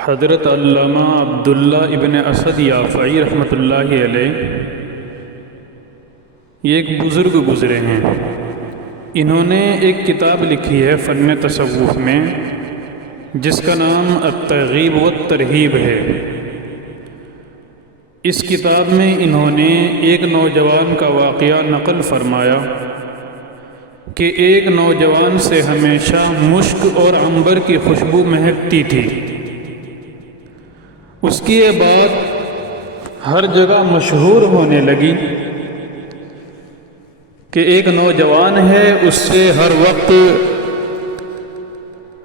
حضرت علامہ عبداللہ ابن اسد یافعی رحمۃ اللہ علیہ یہ ایک بزرگ گزرے ہیں۔ انہوں نے ایک کتاب لکھی ہے فن تصوف میں، جس کا نام الترغیب والترہیب ہے۔ اس کتاب میں انہوں نے ایک نوجوان کا واقعہ نقل فرمایا کہ ایک نوجوان سے ہمیشہ مشک اور عنبر کی خوشبو مہکتی تھی۔ اس کی یہ بات ہر جگہ مشہور ہونے لگی کہ ایک نوجوان ہے، اس سے ہر وقت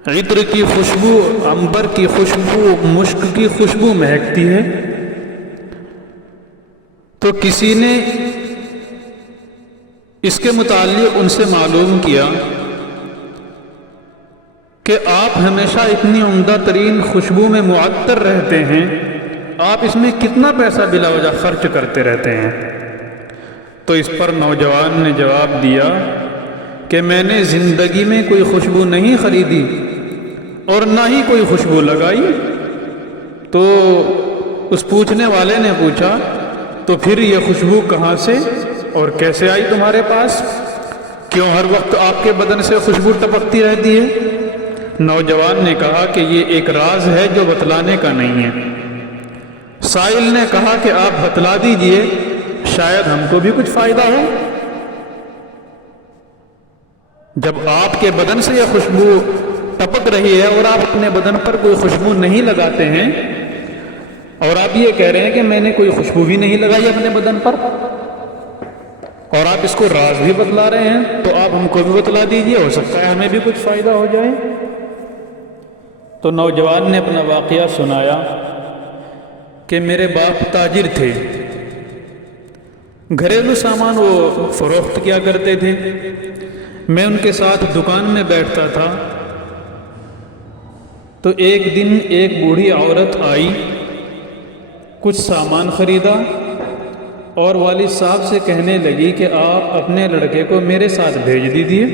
عطر کی خوشبو، عنبر کی خوشبو، مشک کی خوشبو مہکتی ہے۔ تو کسی نے اس کے متعلق ان سے معلوم کیا کہ آپ ہمیشہ اتنی عمدہ ترین خوشبو میں معطر رہتے ہیں، آپ اس میں کتنا پیسہ بلا وجہ خرچ کرتے رہتے ہیں؟ تو اس پر نوجوان نے جواب دیا کہ میں نے زندگی میں کوئی خوشبو نہیں خریدی اور نہ ہی کوئی خوشبو لگائی۔ تو اس پوچھنے والے نے پوچھا، تو پھر یہ خوشبو کہاں سے اور کیسے آئی تمہارے پاس؟ کیوں ہر وقت آپ کے بدن سے خوشبو ٹپکتی رہتی ہے؟ نوجوان نے کہا کہ یہ ایک راز ہے جو بتلانے کا نہیں ہے۔ سائل نے کہا کہ آپ بتلا دیجئے، شاید ہم کو بھی کچھ فائدہ ہو۔ جب آپ کے بدن سے یہ خوشبو ٹپک رہی ہے اور آپ اپنے بدن پر کوئی خوشبو نہیں لگاتے ہیں، اور آپ یہ کہہ رہے ہیں کہ میں نے کوئی خوشبو بھی نہیں لگائی اپنے بدن پر، اور آپ اس کو راز بھی بتلا رہے ہیں، تو آپ ہم کو بھی بتلا دیجئے، ہو سکتا ہے ہمیں بھی کچھ فائدہ ہو جائے۔ تو نوجوان نے اپنا واقعہ سنایا کہ میرے باپ تاجر تھے، گھریلو سامان وہ فروخت کیا کرتے تھے۔ میں ان کے ساتھ دکان میں بیٹھتا تھا، تو ایک دن ایک بوڑھی عورت آئی، کچھ سامان خریدا اور والد صاحب سے کہنے لگی کہ آپ اپنے لڑکے کو میرے ساتھ بھیج دیجیے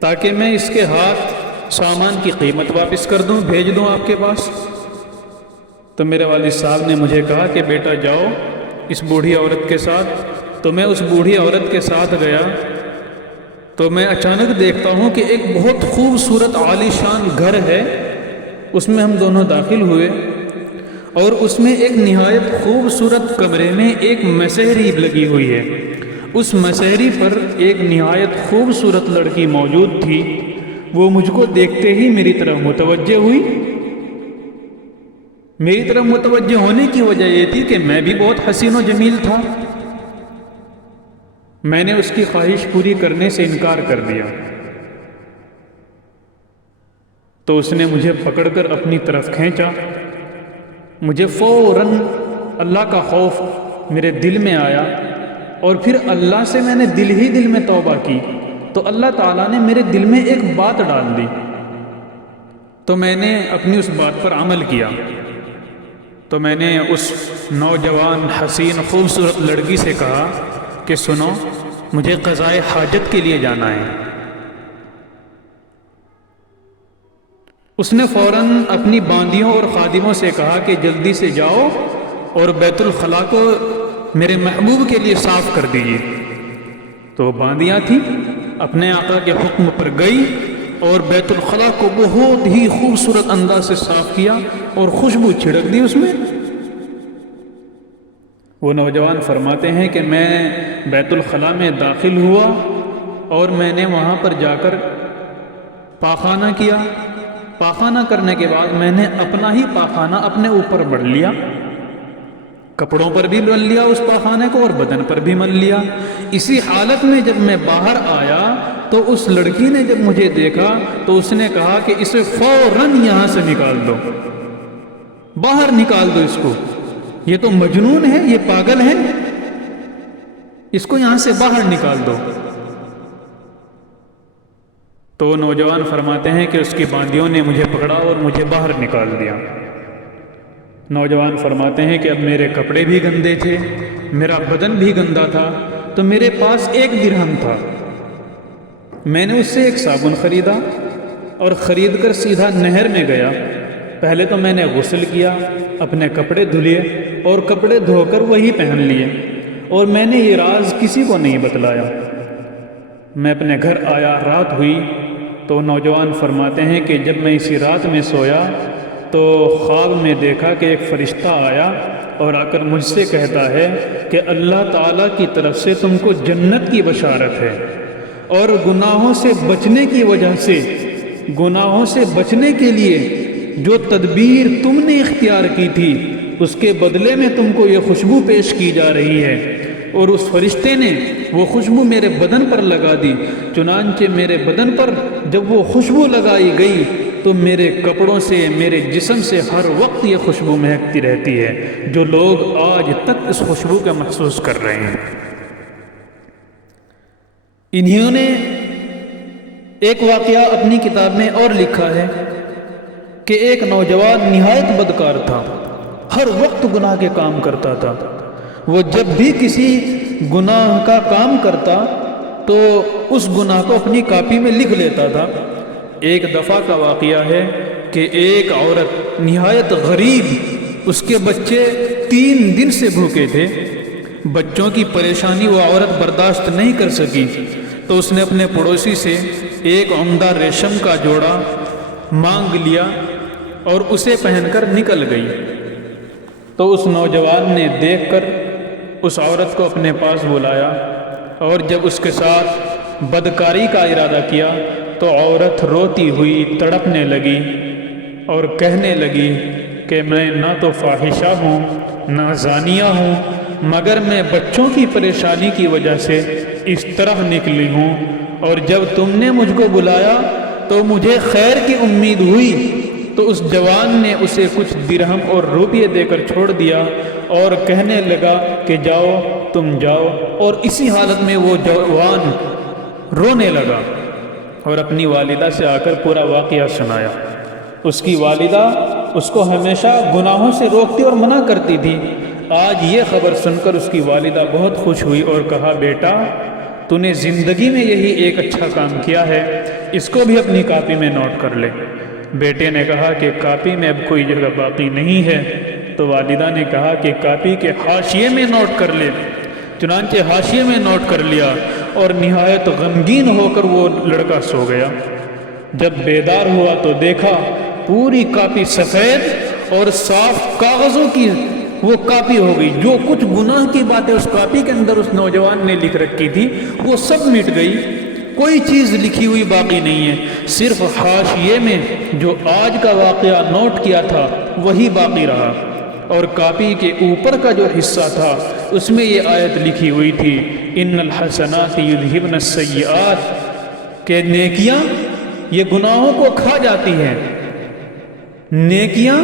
تاکہ میں اس کے ہاتھ سامان کی قیمت واپس کر دوں، بھیج دوں آپ کے پاس۔ تو میرے والد صاحب نے مجھے کہا کہ بیٹا جاؤ اس بوڑھی عورت کے ساتھ۔ تو میں اس بوڑھی عورت کے ساتھ گیا، تو میں اچانک دیکھتا ہوں کہ ایک بہت خوبصورت عالی شان گھر ہے، اس میں ہم دونوں داخل ہوئے، اور اس میں ایک نہایت خوبصورت کمرے میں ایک مسحری لگی ہوئی ہے۔ اس مسحری پر ایک نہایت خوبصورت لڑکی موجود تھی۔ وہ مجھ کو دیکھتے ہی میری طرف متوجہ ہوئی۔ میری طرف متوجہ ہونے کی وجہ یہ تھی کہ میں بھی بہت حسین و جمیل تھا۔ میں نے اس کی خواہش پوری کرنے سے انکار کر دیا، تو اس نے مجھے پکڑ کر اپنی طرف کھینچا۔ مجھے فوراً اللہ کا خوف میرے دل میں آیا، اور پھر اللہ سے میں نے دل ہی دل میں توبہ کی، تو اللہ تعالیٰ نے میرے دل میں ایک بات ڈال دی۔ تو میں نے اپنی اس بات پر عمل کیا۔ تو میں نے اس نوجوان حسین خوبصورت لڑکی سے کہا کہ سنو، مجھے قضائے حاجت کے لیے جانا ہے۔ اس نے فوراً اپنی باندیوں اور خادموں سے کہا کہ جلدی سے جاؤ اور بیت الخلاء کو میرے محبوب کے لیے صاف کر دیجیے۔ تو باندیاں تھیں، اپنے آقا کے حکم پر گئی اور بیت الخلاء کو بہت ہی خوبصورت انداز سے صاف کیا اور خوشبو چھڑک دی اس میں۔ وہ نوجوان فرماتے ہیں کہ میں بیت الخلاء میں داخل ہوا اور میں نے وہاں پر جا کر پاخانہ کیا۔ پاخانہ کرنے کے بعد میں نے اپنا ہی پاخانہ اپنے اوپر مل لیا، کپڑوں پر بھی مل لیا اس پاخانے کو اور بدن پر بھی مل لیا۔ اسی حالت میں جب میں باہر آیا تو اس لڑکی نے جب مجھے دیکھا تو اس نے کہا کہ اسے فوراً یہاں سے نکال دو، باہر نکال دو اس کو، یہ تو مجنون ہے، یہ پاگل ہے، اس کو یہاں سے باہر نکال دو۔ تو نوجوان فرماتے ہیں کہ اس کی باندیوں نے مجھے پکڑا اور مجھے باہر نکال دیا۔ نوجوان فرماتے ہیں کہ اب میرے کپڑے بھی گندے تھے، میرا بدن بھی گندا تھا، تو میرے پاس 1 درہم تھا۔ میں نے اس سے ایک صابن خریدا اور خرید کر سیدھا نہر میں گیا، پہلے تو میں نے غسل کیا، اپنے کپڑے دھلے اور کپڑے دھو کر وہی پہن لیے، اور میں نے یہ راز کسی کو نہیں بتلایا۔ میں اپنے گھر آیا، رات ہوئی تو نوجوان فرماتے ہیں کہ جب میں اسی رات میں سویا تو خواب میں دیکھا کہ ایک فرشتہ آیا اور آ کر مجھ سے کہتا ہے کہ اللہ تعالیٰ کی طرف سے تم کو جنت کی بشارت ہے، اور گناہوں سے بچنے کی وجہ سے، گناہوں سے بچنے کے لیے جو تدبیر تم نے اختیار کی تھی اس کے بدلے میں تم کو یہ خوشبو پیش کی جا رہی ہے۔ اور اس فرشتے نے وہ خوشبو میرے بدن پر لگا دی، چنانچہ میرے بدن پر جب وہ خوشبو لگائی گئی تو میرے کپڑوں سے، میرے جسم سے ہر وقت یہ خوشبو مہکتی رہتی ہے، جو لوگ آج تک اس خوشبو کا محسوس کر رہے ہیں۔ انہوں نے ایک واقعہ اپنی کتاب میں اور لکھا ہے کہ ایک نوجوان نہایت بدکار تھا، ہر وقت گناہ کے کام کرتا تھا۔ وہ جب بھی کسی گناہ کا کام کرتا تو اس گناہ کو اپنی کاپی میں لکھ لیتا تھا۔ ایک دفعہ کا واقعہ ہے کہ ایک عورت نہایت غریب، اس کے بچے 3 دن سے بھوکے تھے، بچوں کی پریشانی وہ عورت برداشت نہیں کر سکی تو اس نے اپنے پڑوسی سے ایک عمدہ ریشم کا جوڑا مانگ لیا اور اسے پہن کر نکل گئی۔ تو اس نوجوان نے دیکھ کر اس عورت کو اپنے پاس بلایا، اور جب اس کے ساتھ بدکاری کا ارادہ کیا تو عورت روتی ہوئی تڑپنے لگی اور کہنے لگی کہ میں نہ تو فاحشہ ہوں نہ زانیہ ہوں، مگر میں بچوں کی پریشانی کی وجہ سے اس طرح نکلی ہوں، اور جب تم نے مجھ کو بلایا تو مجھے خیر کی امید ہوئی۔ تو اس جوان نے اسے کچھ درہم اور روپیے دے کر چھوڑ دیا اور کہنے لگا کہ جاؤ تم جاؤ، اور اسی حالت میں وہ جوان رونے لگا اور اپنی والدہ سے آ کر پورا واقعہ سنایا۔ اس کی والدہ اس کو ہمیشہ گناہوں سے روکتی اور منع کرتی تھی۔ آج یہ خبر سن کر اس کی والدہ بہت خوش ہوئی اور کہا بیٹا تو نے زندگی میں یہی ایک اچھا کام کیا ہے، اس کو بھی اپنی کاپی میں نوٹ کر لے۔ بیٹے نے کہا کہ کاپی میں اب کوئی جگہ باقی نہیں ہے، تو والدہ نے کہا کہ کاپی کے حاشیے میں نوٹ کر لے۔ چنانچہ حاشیے میں نوٹ کر لیا اور نہایت غمگین ہو کر وہ لڑکا سو گیا۔ جب بیدار ہوا تو دیکھا پوری کاپی سفید اور صاف کاغذوں کی وہ کاپی ہو گئی، جو کچھ گناہ کی باتیں اس کاپی کے اندر اس نوجوان نے لکھ رکھی تھی وہ سب مٹ گئی، کوئی چیز لکھی ہوئی باقی نہیں ہے، صرف حاشیے میں جو آج کا واقعہ نوٹ کیا تھا وہی باقی رہا۔ اور کاپی کے اوپر کا جو حصہ تھا اس میں یہ آیت لکھی ہوئی تھی ان الحسنات یذہبن السیئات، کہ نیکیاں یہ گناہوں کو کھا جاتی ہیں، نیکیاں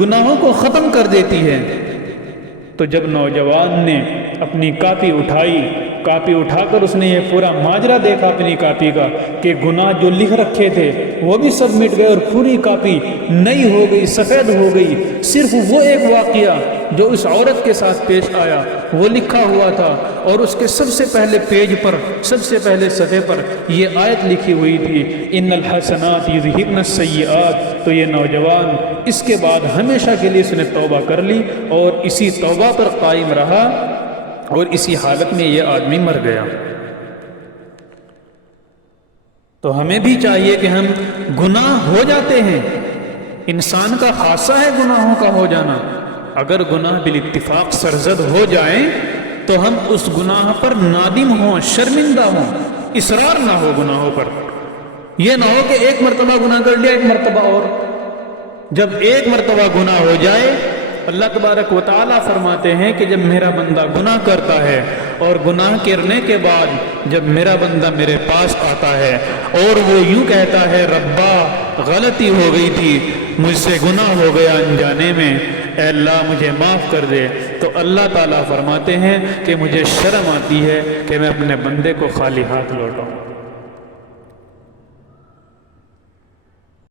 گناہوں کو ختم کر دیتی ہیں۔ تو جب نوجوان نے اپنی کاپی اٹھائی، کاپی اٹھا کر اس نے یہ پورا ماجرا دیکھا اپنی کاپی کا کہ گناہ جو لکھ رکھے تھے وہ بھی سب مٹ گئے اور پوری کاپی نئی ہو گئی، سفید ہو گئی، صرف وہ ایک واقعہ جو اس عورت کے ساتھ پیش آیا وہ لکھا ہوا تھا، اور اس کے سب سے پہلے پیج پر، سب سے پہلے صفحے پر یہ آیت لکھی ہوئی تھی ان الحسنات یذہبن السیئات۔ تو یہ نوجوان اس کے بعد ہمیشہ کے لیے اس نے توبہ کر لی اور اسی توبہ پر قائم رہا، اور اسی حالت میں یہ آدمی مر گیا۔ تو ہمیں بھی چاہیے کہ ہم گناہ ہو جاتے ہیں، انسان کا خاصہ ہے گناہوں کا ہو جانا، اگر گناہ بالاتفاق سرزد ہو جائیں تو ہم اس گناہ پر نادم ہوں، شرمندہ ہوں، اصرار نہ ہو گناہوں پر۔ یہ نہ ہو کہ ایک مرتبہ گناہ کر لیا ایک مرتبہ اور، جب ایک مرتبہ گناہ ہو جائے اللہ تبارک و تعالیٰ فرماتے ہیں کہ جب میرا بندہ گناہ کرتا ہے اور گناہ کرنے کے بعد جب میرا بندہ میرے پاس آتا ہے اور وہ یوں کہتا ہے ربا غلطی ہو گئی تھی، مجھ سے گناہ ہو گیا انجانے میں، اے اللہ مجھے معاف کر دے، تو اللہ تعالیٰ فرماتے ہیں کہ مجھے شرم آتی ہے کہ میں اپنے بندے کو خالی ہاتھ لوٹاؤں۔